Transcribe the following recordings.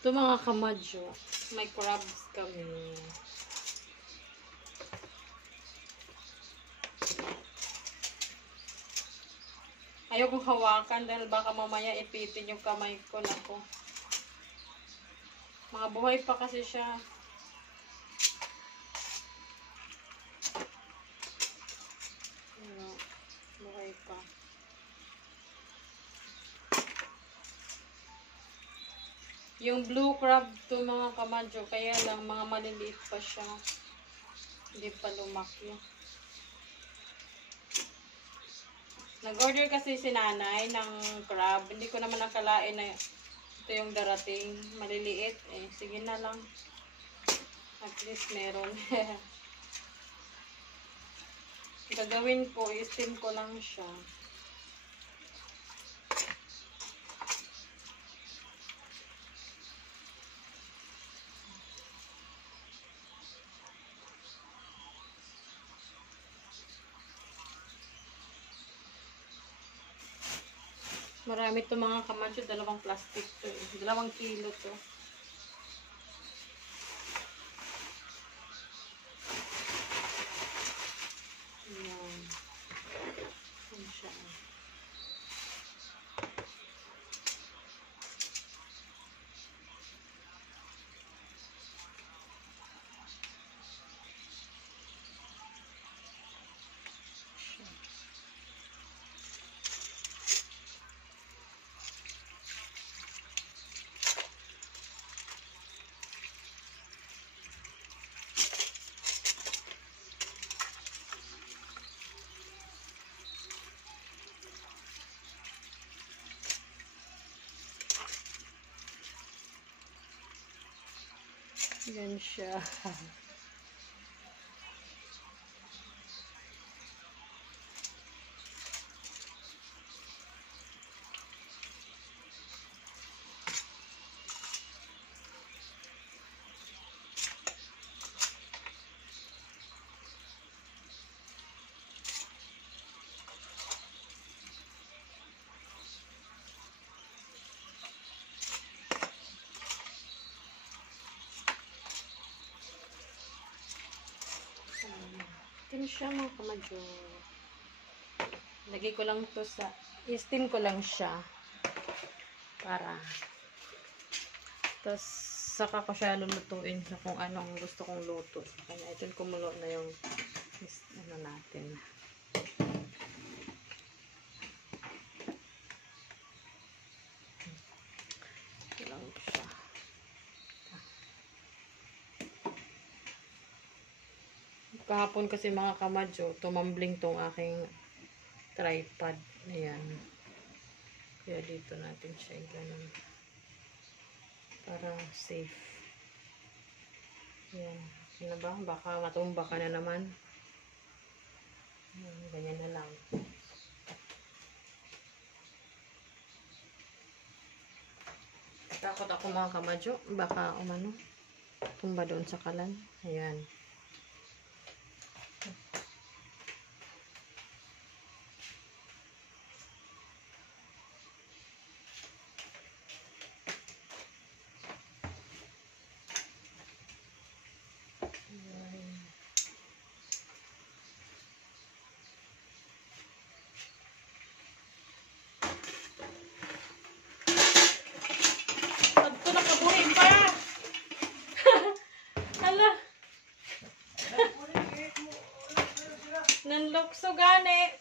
Ito mga kamadyo, may crabs kami. Ayokong hawakan dahil baka mamaya ipitin yung kamay ko. Nako. Mga buhay pa kasi siya. Ano, buhay pa. Yung blue crab to mga kamadyo, kaya lang mga maliliit pa siya. Hindi pa lumaki. Nag-order kasi si nanay ng crab. Hindi ko naman nakalain na ito yung darating. Maliliit. Eh, sige na lang. At least meron. Gagawin ko, i-steam ko lang siya. Marami to mga kamadyo, 2 plastic to. 2 kilo to. Ayan. Ayan siya. Yan siya. Ito siya mga kamadyo. Lagay ko lang to sa, i-steam ko lang siya. Para. Tapos, saka ko siya lulutuin sa kung anong gusto kong luto. Kaya ito kumulo na yung ano natin. Ito lang siya. Kahapon kasi mga kamadyo, tumambling tong aking tripod. Ayan. Kaya dito natin siya ganun. Para safe. Ayan. Sino ba? Baka matumba ka na naman. Ayan, ganyan na lang. Takot ako mga kamadyo. Baka umano. Tumba doon sa kalan. Ayan. Nanlokso gani.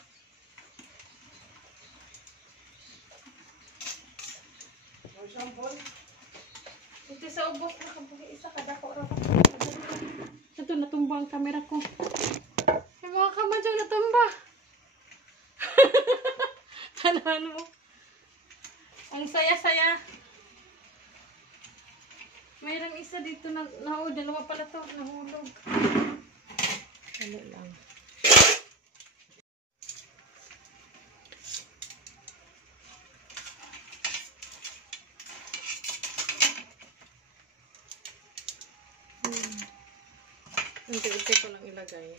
Ito sa ubos na kabuhi. Isa kada ko raw. Ito natumba ang camera ko. Yung mga kamadyo natumba. Ano mo? Ang saya-saya. Mayroong isa dito na dalawa pala to. Nahulog. Ano lang. Unti-unti ko lang ilagay.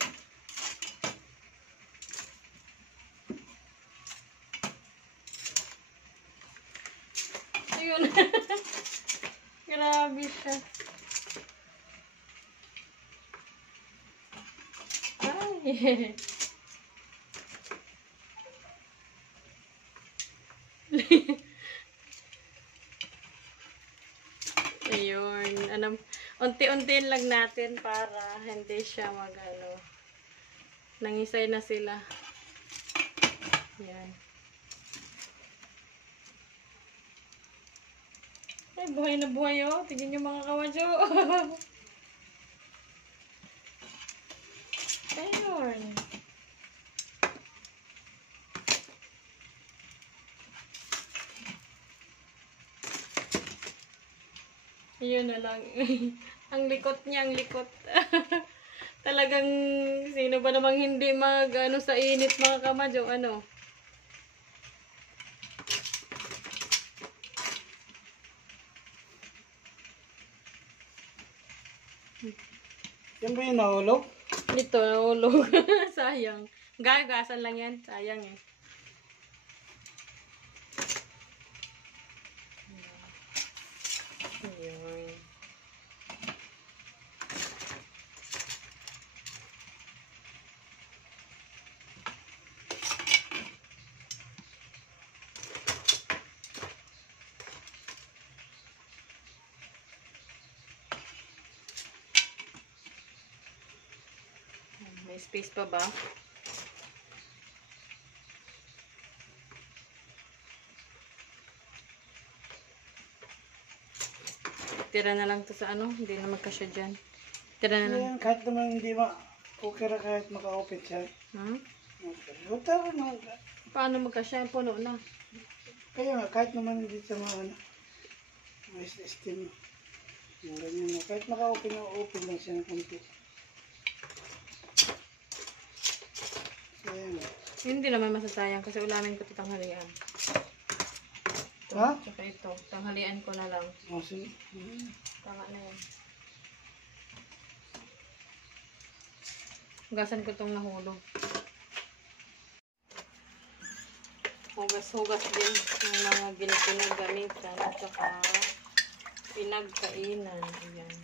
Ayun. Grabe siya. Ay. Ayun. Unti-untiin lang natin para hindi siya magano. Nangisay na sila. Yan. Ay, buhay na buhay oh. Tignan yung mga kawadyo. Ayun. Ayun na lang. Ang likot niya, ang likot. Talagang sino ba namang hindi ano sa init mga kamadyo, ano? Yan ba yung nahulog? Dito, nahulog. Sayang. Gagasan lang yan. Sayang eh. Ayun. May space pa ba? Tira na lang to sa ano, hindi na magkasya dyan. Tira na lang. Yan, kahit naman hindi okay ra kahit maka-open siya. Hmm? Okay. Buta naman. Paano magkasya? Puno na. Kaya nga, kahit naman hindi sa mga steam. Yung ganyan na. Kahit maka-open na, open lang siya ng konti. So, yan. Hindi naman masasayang kasi ulamin ko ito tanghalian. Ito, Ha? tsaka ito. Tanghalian ko na lang. Oh, sige. Tama na yan. Hugasan ko itong nahulog. Hugas-hugas din yung mga pinagamitan at saka pinagkainan. Ayan.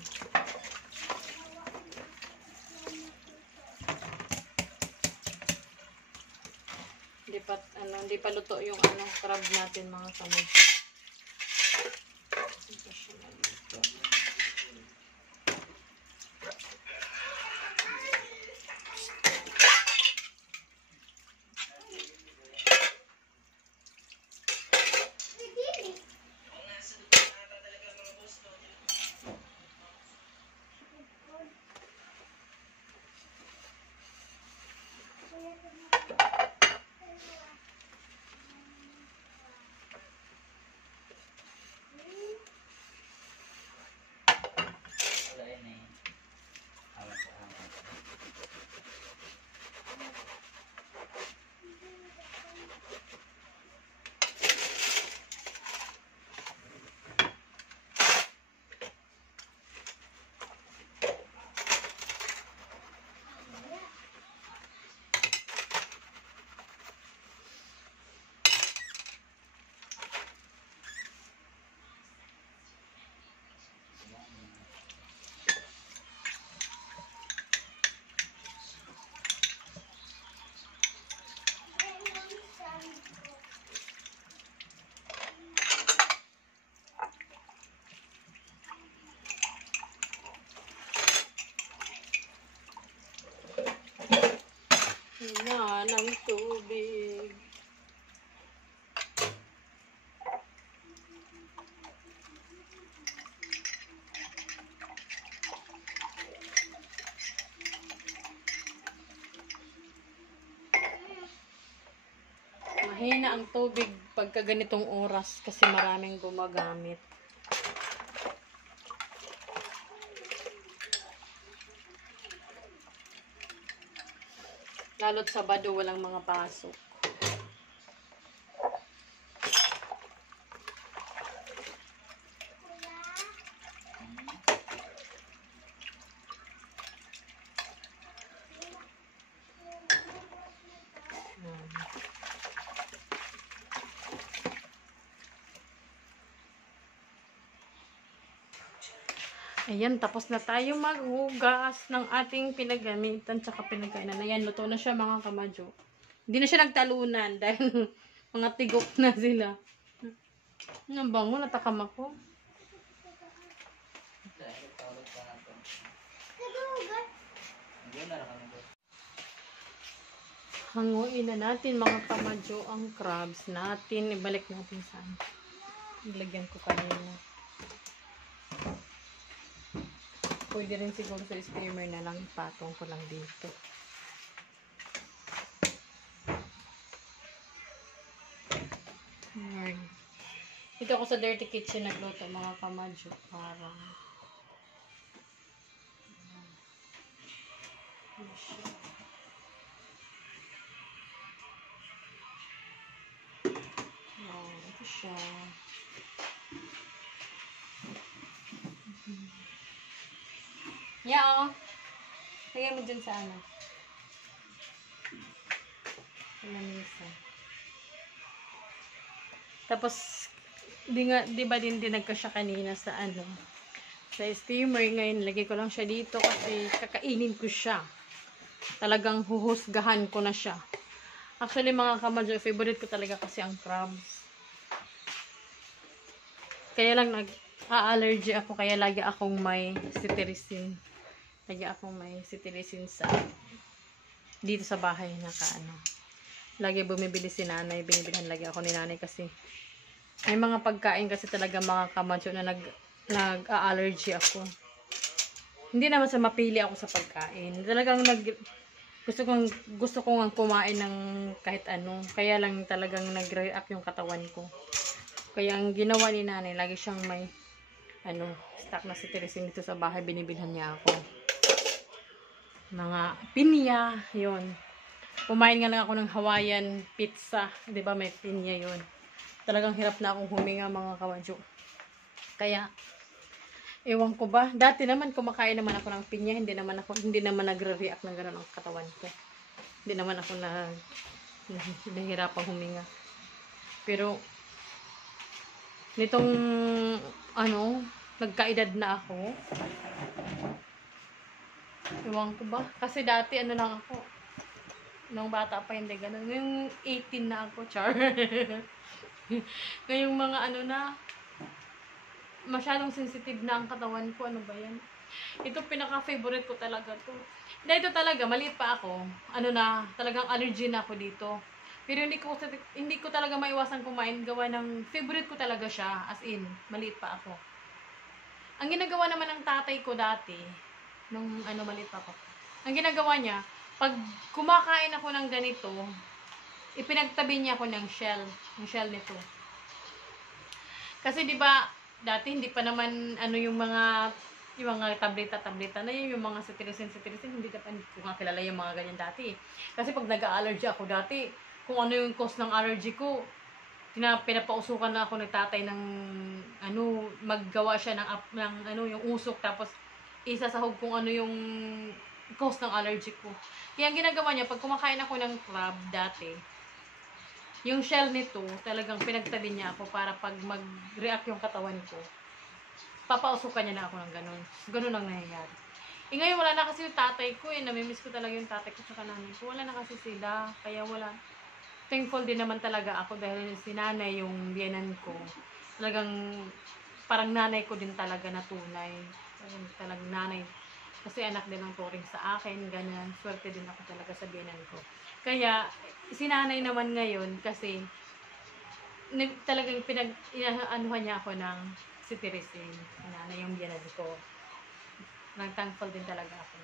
Hindi pa luto yung crab natin mga kamay. Ito siya na luto. Hina ng tubig. Mahina ang tubig pagka ganitong oras kasi maraming gumagamit. Lalo't Sabado walang mga pasok. Ayan, tapos na tayo maghugas ng ating pinagamitan tsaka pinagkainan. Ayan, luto na siya mga kamadyo. Hindi na siya nagtalunan dahil mga tigok na sila. Ang bango, natakam ako. Hanguin na natin mga kamadyo ang crabs natin. Ibalik natin saan. Ilagyan ko kanina. Pwede rin siguro sa steamer na lang. Patong ko lang dito. Ayan. Dito ako sa dirty kitchen nagluto mga kamadyo. Parang ito siya. Yeah, oh. Lagyan mo dyan sa ano. Sa lamisa. Tapos, di ba din dinagka siya kanina sa ano. Sa steamer ngayon, lagay ko lang siya dito kasi kakainin ko siya. Talagang huhusgahan ko na siya. Actually, mga kamadyo, favorite ko talaga kasi ang crabs. Kaya lang nag-allergy ako, kaya lagi akong may cetirizine. Lagi akong may cetirizine sa dito sa bahay na kaano. Lagi bumibili si nanay, binibilhan lagi ako ni nanay kasi may mga pagkain kasi talaga mga kamadyo na nag-allergy ako. Hindi naman sa mapili ako sa pagkain. Talagang gusto kong kumain ng kahit ano. Kaya lang talagang nag-react yung katawan ko. Kaya ang ginawa ni nanay, lagi siyang may stock na cetirizine dito sa bahay, binibilhan niya ako. Mga pinya, yon. Kumain nga lang ako ng Hawaiian pizza. 'Di ba may pinya yon. Talagang hirap na akong huminga mga kawadyo. Kaya ewan ko ba, dati naman kumakain naman ako ng pinya, hindi naman nagre-react ng gano'n ang katawan ko. Hindi naman ako nahihirapang huminga. Pero nitong nagkaedad na ako. Ewan ko ba, kasi dati lang ako. Nung bata pa hindi gano'n. Yung 18 na ako, char. Ngayong mga masyadong sensitive na ang katawan ko. Ano ba yan? Ito pinaka-favorite ko talaga to. Dahil ito talaga, maliit pa ako. Talagang allergy na ako dito. Pero hindi ko talaga maiwasan kumain. Gawa ng favorite ko talaga siya. As in, maliit pa ako. Ang ginagawa naman ng tatay ko dati, nung maliit pa ako, ang ginagawa niya, pag kumakain ako ng ganito, ipinagtabi niya ako ng shell. Yung shell nito. Kasi 'di ba dati hindi pa naman yung mga tableta na yun, yung mga cetirizine, hindi ko nga kilala yung mga ganyan dati. Kasi pag nag-allergy ako dati, kung ano yung cause ng allergy ko, pinapausukan na ako ng tatay ng maggawa siya ng yung usok, tapos isasahog kung ano yung cause ng allergy ko. Kaya ang ginagawa niya, pag kumakain ako ng crab dati, yung shell nito, talagang pinagtabi niya ako para pag mag-react yung katawan ko, papausukan niya na ako ng ganun. Ganun ang nangyayari. Ngayon wala na kasi yung tatay ko namimiss ko talaga yung tatay ko sa nanay ko. Wala na kasi sila, kaya wala. Thankful din naman talaga ako dahil si nanay yung biyenan ko. Talagang parang nanay ko din talaga na tunay. Talagang nanay. Kasi anak din ang turing sa akin, ganyan. Swerte din ako talaga sa biyenan ko. Kaya, si nanay naman ngayon, kasi talagang pinag-anuhan niya ako ng cetirizine. Si nanay yung biyenan ko. Nag-thankful din talaga ako.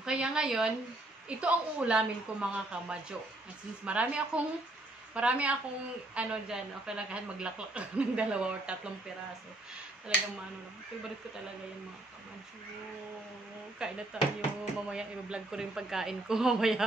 Kaya ngayon, ito ang uulamin ko mga kamadyo. Since marami akong dyan, okay lang kahit maglaklak ng 2 or 3 piraso. Talagang favorite ko talaga yan mga kamadyo. Kain na tayo. Mamaya i-vlog ko rin pagkain ko mamaya.